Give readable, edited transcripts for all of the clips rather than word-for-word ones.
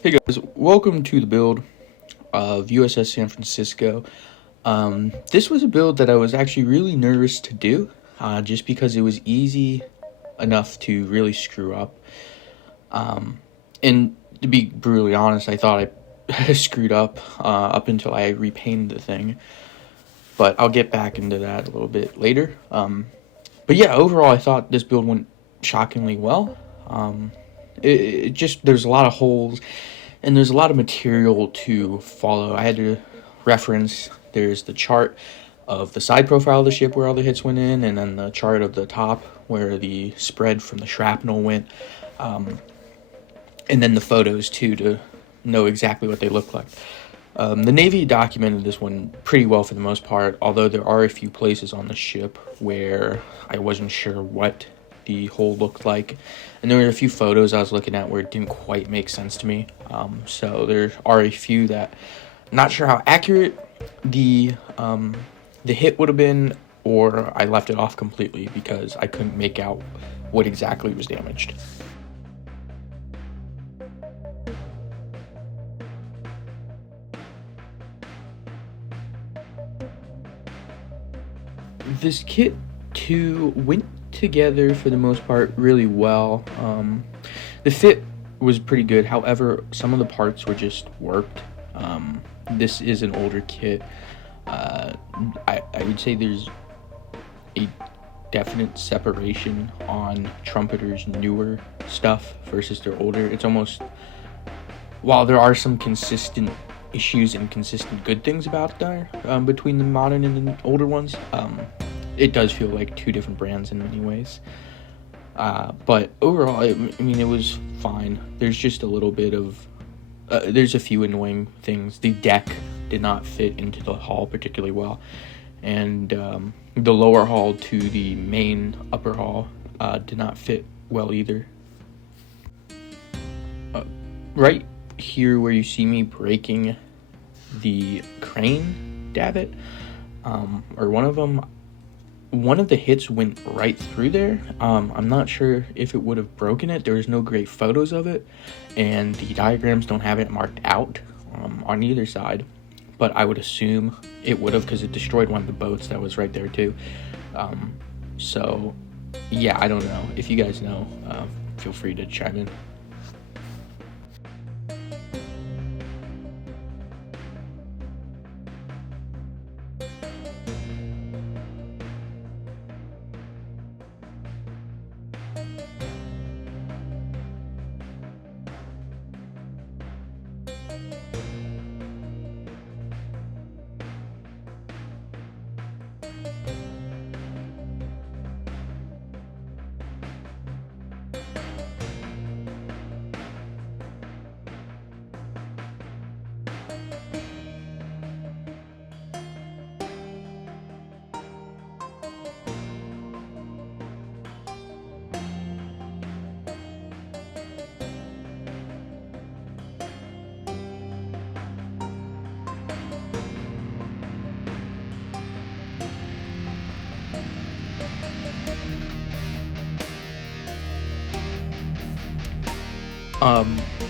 Hey guys, welcome to the build of USS San Francisco. This was a build that I was actually really nervous to do, just because it was easy enough to really screw up. And to be brutally honest, I thought I screwed up until I repainted the thing. But I'll get back into that a little bit later. But yeah, overall, I thought this build went shockingly well. It just, there's a lot of holes and there's a lot of material to follow. I had to reference, there's the chart of the side profile of the ship where all the hits went in, and then the chart of the top where the spread from the shrapnel went, and then the photos too to know exactly what they look like. The Navy documented this one pretty well for the most part, although there are a few places on the ship where I wasn't sure what the hole looked like, and there were a few photos I was looking at where it didn't quite make sense to me. So there are a few that I'm not sure how accurate the hit would have been, or I left it off completely because I couldn't make out what exactly was damaged. This kit too went together for the most part really well. The fit was pretty good, however some of the parts were just warped. This is an older kit. I would say there's a definite separation on Trumpeter's newer stuff versus their older. It's almost, while there are some consistent issues and consistent good things about there, between the modern and the older ones, it does feel like two different brands in many ways. But overall, I mean, it was fine. There's just a little bit of, there's a few annoying things. The deck did not fit into the hull particularly well, and the lower hull to the main upper hull did not fit well either. Right here where you see me breaking the crane davit, or one of them, one of the hits went right through there. I'm not sure if it would have broken it. There was no great photos of it, and the diagrams don't have it marked out on either side, but I would assume it would have, because it destroyed one of the boats that was right there too. So yeah, I don't know. If you guys know, feel free to chime in.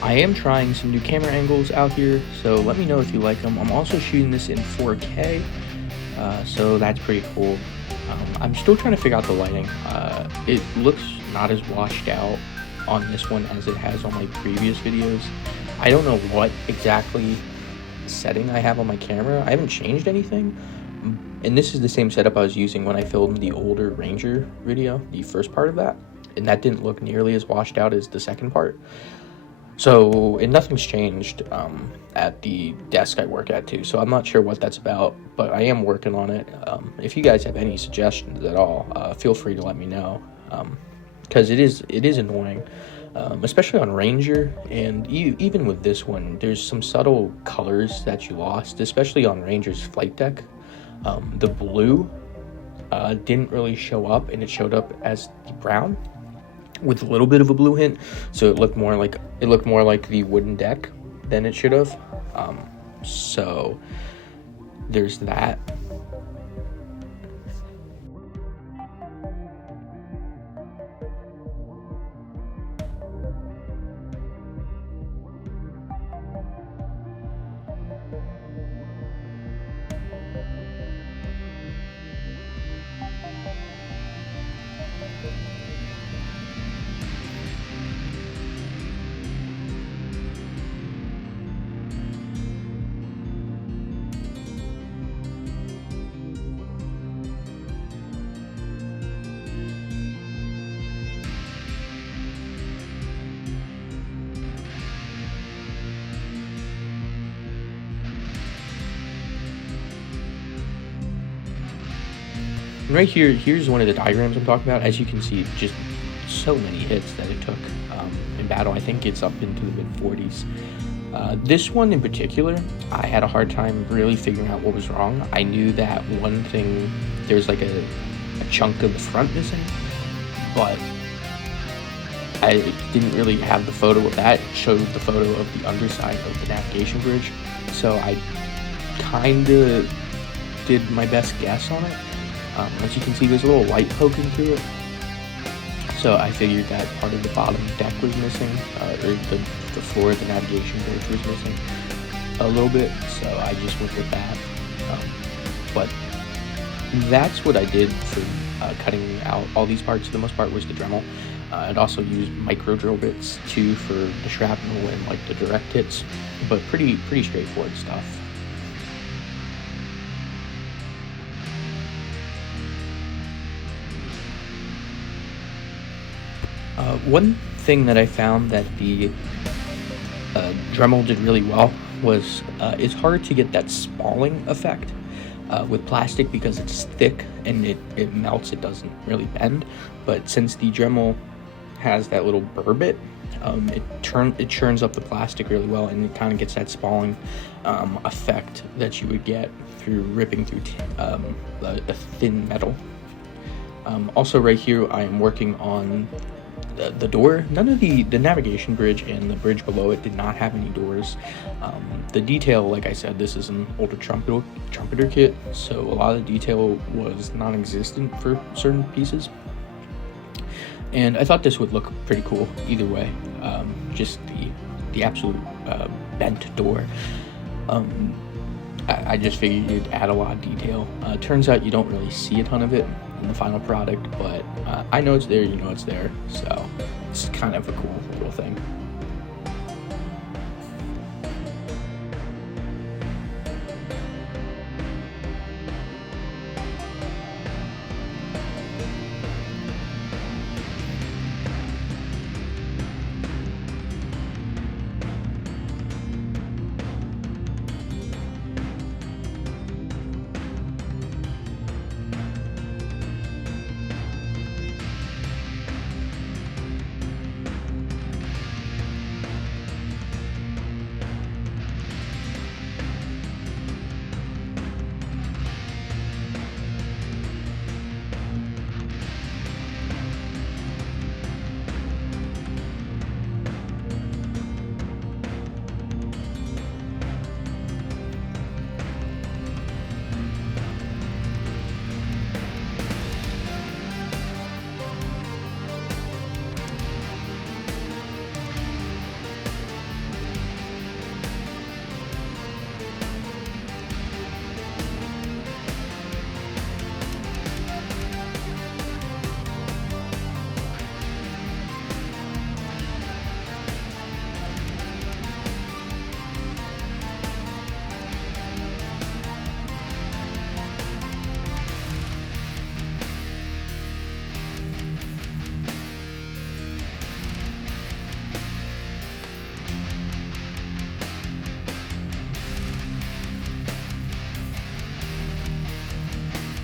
I am trying some new camera angles out here, so let me know if you like them. I'm also shooting this in 4K, so that's pretty cool. I'm still trying to figure out the lighting. It looks not as washed out on this one as it has on my previous videos. I don't know what exactly setting I have on my camera. I haven't changed anything, and this is the same setup I was using when I filmed the older Ranger video, the first part of that, and that didn't look nearly as washed out as the second part. So, and nothing's changed at the desk I work at too, so I'm not sure what that's about, but I am working on it. If you guys have any suggestions at all, feel free to let me know, because it is annoying, especially on Ranger, and even with this one, there's some subtle colors that you lost, especially on Ranger's flight deck. The blue didn't really show up, and it showed up as the brown with a little bit of a blue hint, so it looked more like the wooden deck than it should have. So there's that. And right here, here's one of the diagrams I'm talking about. As you can see, just so many hits that it took in battle. I think it's up into the mid-40s. This one in particular, I had a hard time really figuring out what was wrong. I knew that one thing, there's like a chunk of the front missing, but I didn't really have the photo of that. It showed the photo of the underside of the navigation bridge, so I kind of did my best guess on it. As you can see, there's a little light poking through it, so I figured that part of the bottom deck was missing, or the floor of the navigation bridge was missing a little bit, so I just went with that. But that's what I did for cutting out all these parts. The most part was the Dremel. I'd also used micro drill bits too for the shrapnel and like the direct hits, but pretty straightforward stuff. One thing that I found that the Dremel did really well was it's hard to get that spalling effect with plastic because it's thick and it melts, it doesn't really bend. But since the Dremel has that little burr bit, it churns up the plastic really well, and it kind of gets that spalling effect that you would get through ripping through a thin metal. Also right here I am working on the door. None of the navigation bridge and the bridge below it did not have any doors. The detail, like I said, this is an older trumpeter kit, so a lot of the detail was non-existent for certain pieces, and I thought this would look pretty cool either way. Just the absolute bent door. I just figured it'd add a lot of detail. Turns out you don't really see a ton of it in the final product, but I know it's there, you know it's there, so it's kind of a cool little thing.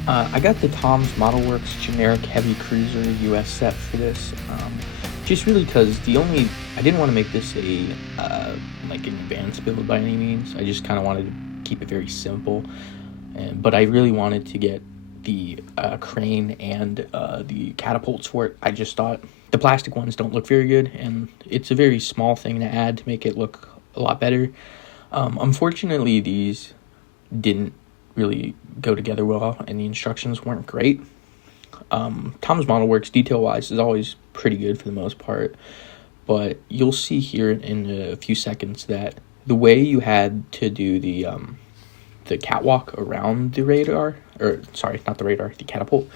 I got the Tom's Model Works generic heavy cruiser US set for this, just really because I didn't want to make this a like an advanced build by any means. I just kind of wanted to keep it very simple, but I really wanted to get the crane and the catapults for it. I just thought the plastic ones don't look very good, and it's a very small thing to add to make it look a lot better. Unfortunately, these didn't really go together well, and the instructions weren't great. Tom's Model Works, detail-wise, is always pretty good for the most part, but you'll see here in a few seconds that the way you had to do the catwalk around the radar, or sorry, not the radar, the catapult,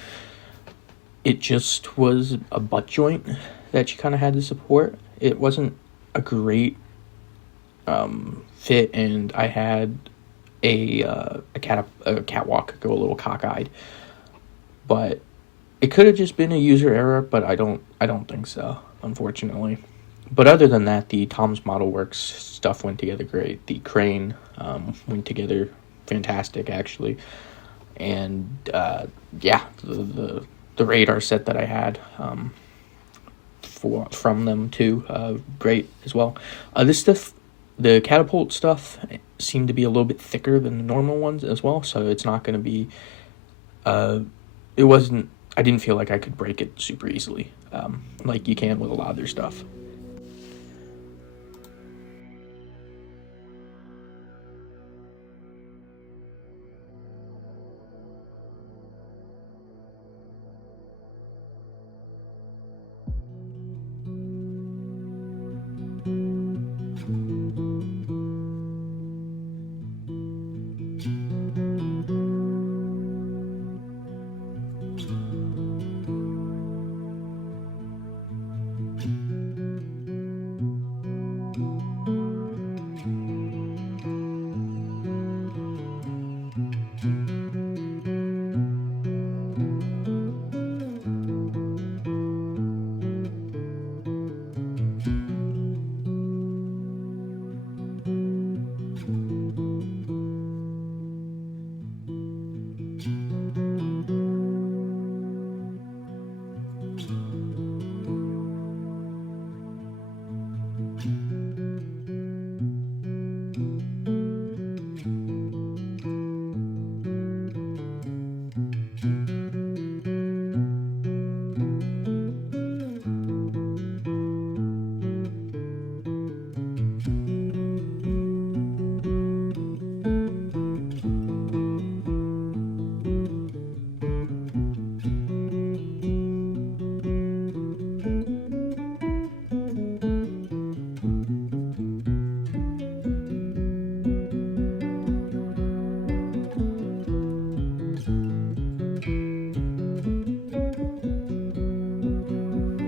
it just was a butt joint that you kind of had to support. It wasn't a great fit, and I had a catwalk go a little cockeyed, but it could have just been a user error, but I don't think so, unfortunately. But other than that, the Tom's Model Works stuff went together great. The crane went together fantastic, actually, and yeah, the radar set that I had from them too, great as well. This stuff, the catapult stuff, seemed to be a little bit thicker than the normal ones as well, so it's not going to be. It wasn't. I didn't feel like I could break it super easily, like you can with a lot of their stuff.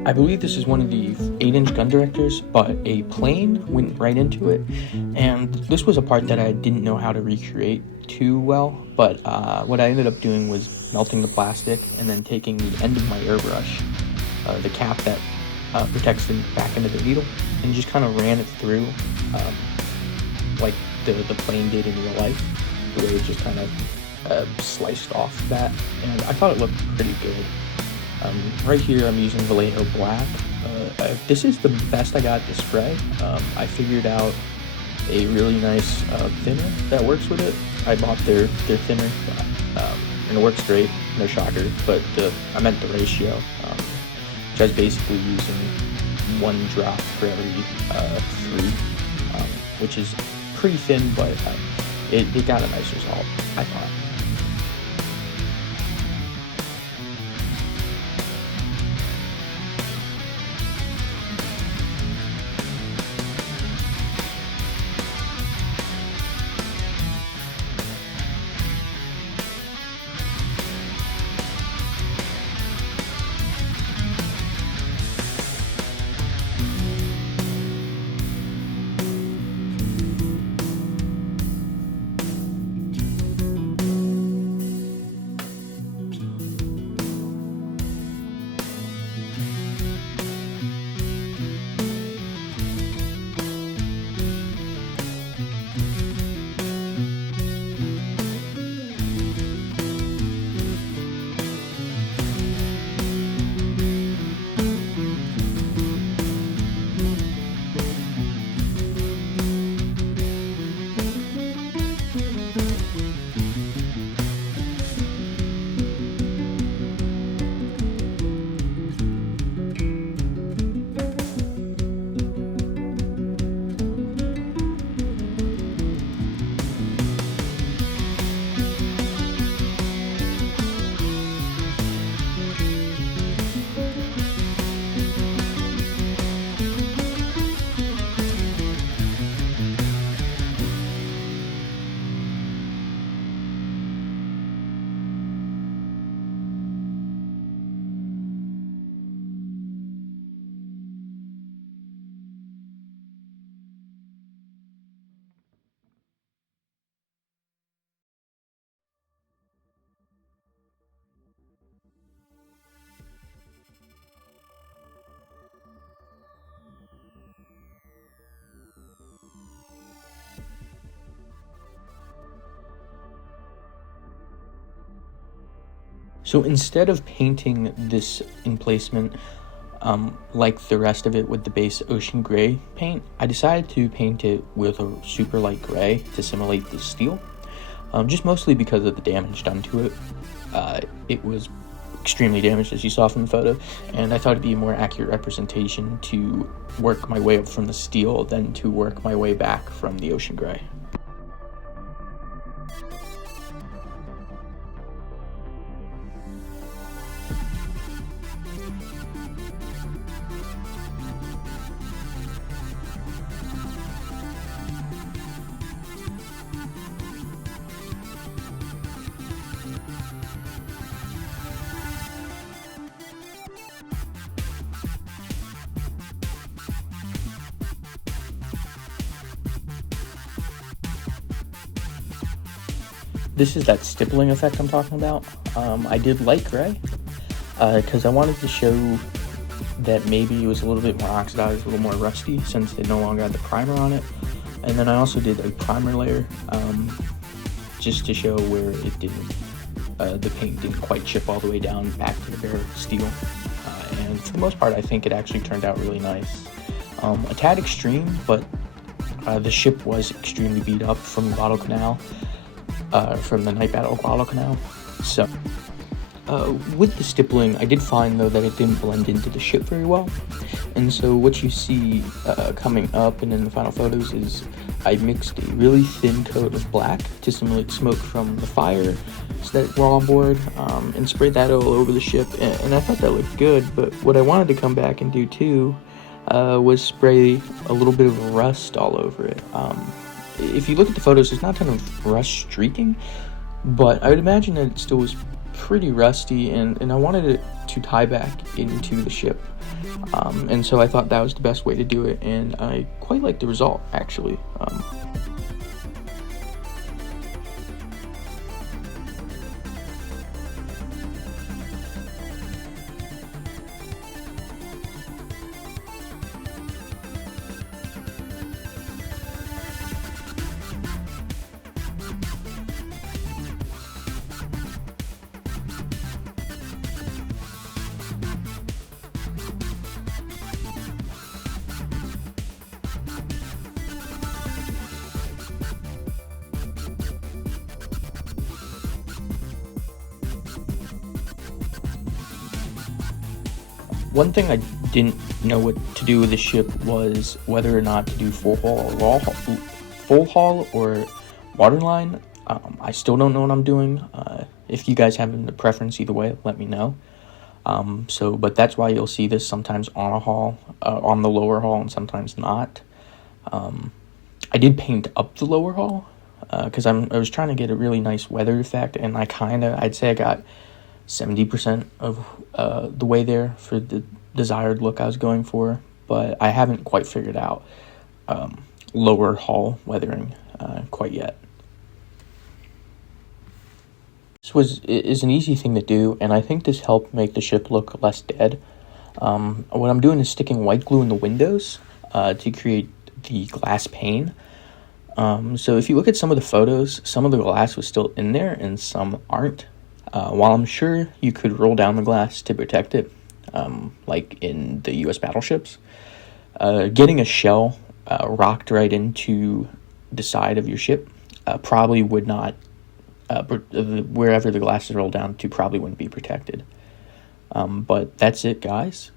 I believe this is one of the 8-inch gun directors, but a plane went right into it, and this was a part that I didn't know how to recreate too well, but what I ended up doing was melting the plastic and then taking the end of my airbrush, the cap that protects the back end of the needle, and just kind of ran it through like the plane did in real life, the way it just kind of sliced off that, and I thought it looked pretty good. Right here I'm using Vallejo Black. This is the best I got to spray. I figured out a really nice thinner that works with it. I bought their thinner, and it works great, no shocker, but I meant the ratio, which I was basically using 1 drop for every 3, which is pretty thin, but it got a nice result, I thought. So instead of painting this emplacement like the rest of it with the base ocean gray paint, I decided to paint it with a super light gray to simulate the steel, just mostly because of the damage done to it. It was extremely damaged, as you saw from the photo, and I thought it'd be a more accurate representation to work my way up from the steel than to work my way back from the ocean gray. This is that stippling effect I'm talking about. I did light gray because I wanted to show that maybe it was a little bit more oxidized, a little more rusty since it no longer had the primer on it. And then I also did a primer layer just to show where it didn't, the paint didn't quite chip all the way down back to the bare steel. And for the most part, I think it actually turned out really nice. A tad extreme, but the ship was extremely beat up from Guadalcanal. From the night battle of Guadalcanal. So, with the stippling, I did find though that it didn't blend into the ship very well. And so what you see coming up and in the final photos is I mixed a really thin coat of black to simulate smoke from the fire that were on board, and sprayed that all over the ship. And I thought that looked good, but what I wanted to come back and do too was spray a little bit of rust all over it. If you look at the photos, there's not a ton of rust streaking, but I would imagine that it still was pretty rusty, and I wanted it to tie back into the ship. And so I thought that was the best way to do it, and I quite liked the result, actually. One thing I didn't know what to do with the ship was whether or not to do full hull or waterline. I still don't know what I'm doing. If you guys have a preference either way, let me know. But that's why you'll see this sometimes on a hull, on the lower hull, and sometimes not. I did paint up the lower hull because I was trying to get a really nice weather effect, and I'd say I got 70% of the way there for the desired look I was going for, but I haven't quite figured out lower hull weathering quite yet. This is an easy thing to do, and I think this helped make the ship look less dead. What I'm doing is sticking white glue in the windows to create the glass pane. So if you look at some of the photos, some of the glass was still in there and some aren't. While I'm sure you could roll down the glass to protect it, like in the U.S. battleships, getting a shell rocked right into the side of your ship probably would not, wherever the glass is rolled down to probably wouldn't be protected. But that's it, guys.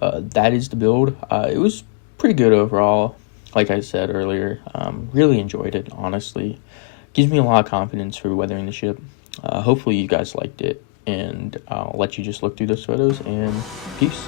That is the build. It was pretty good overall. Like I said earlier, really enjoyed it, honestly. Gives me a lot of confidence for weathering the ship. Hopefully you guys liked it, and I'll let you just look through those photos, and peace.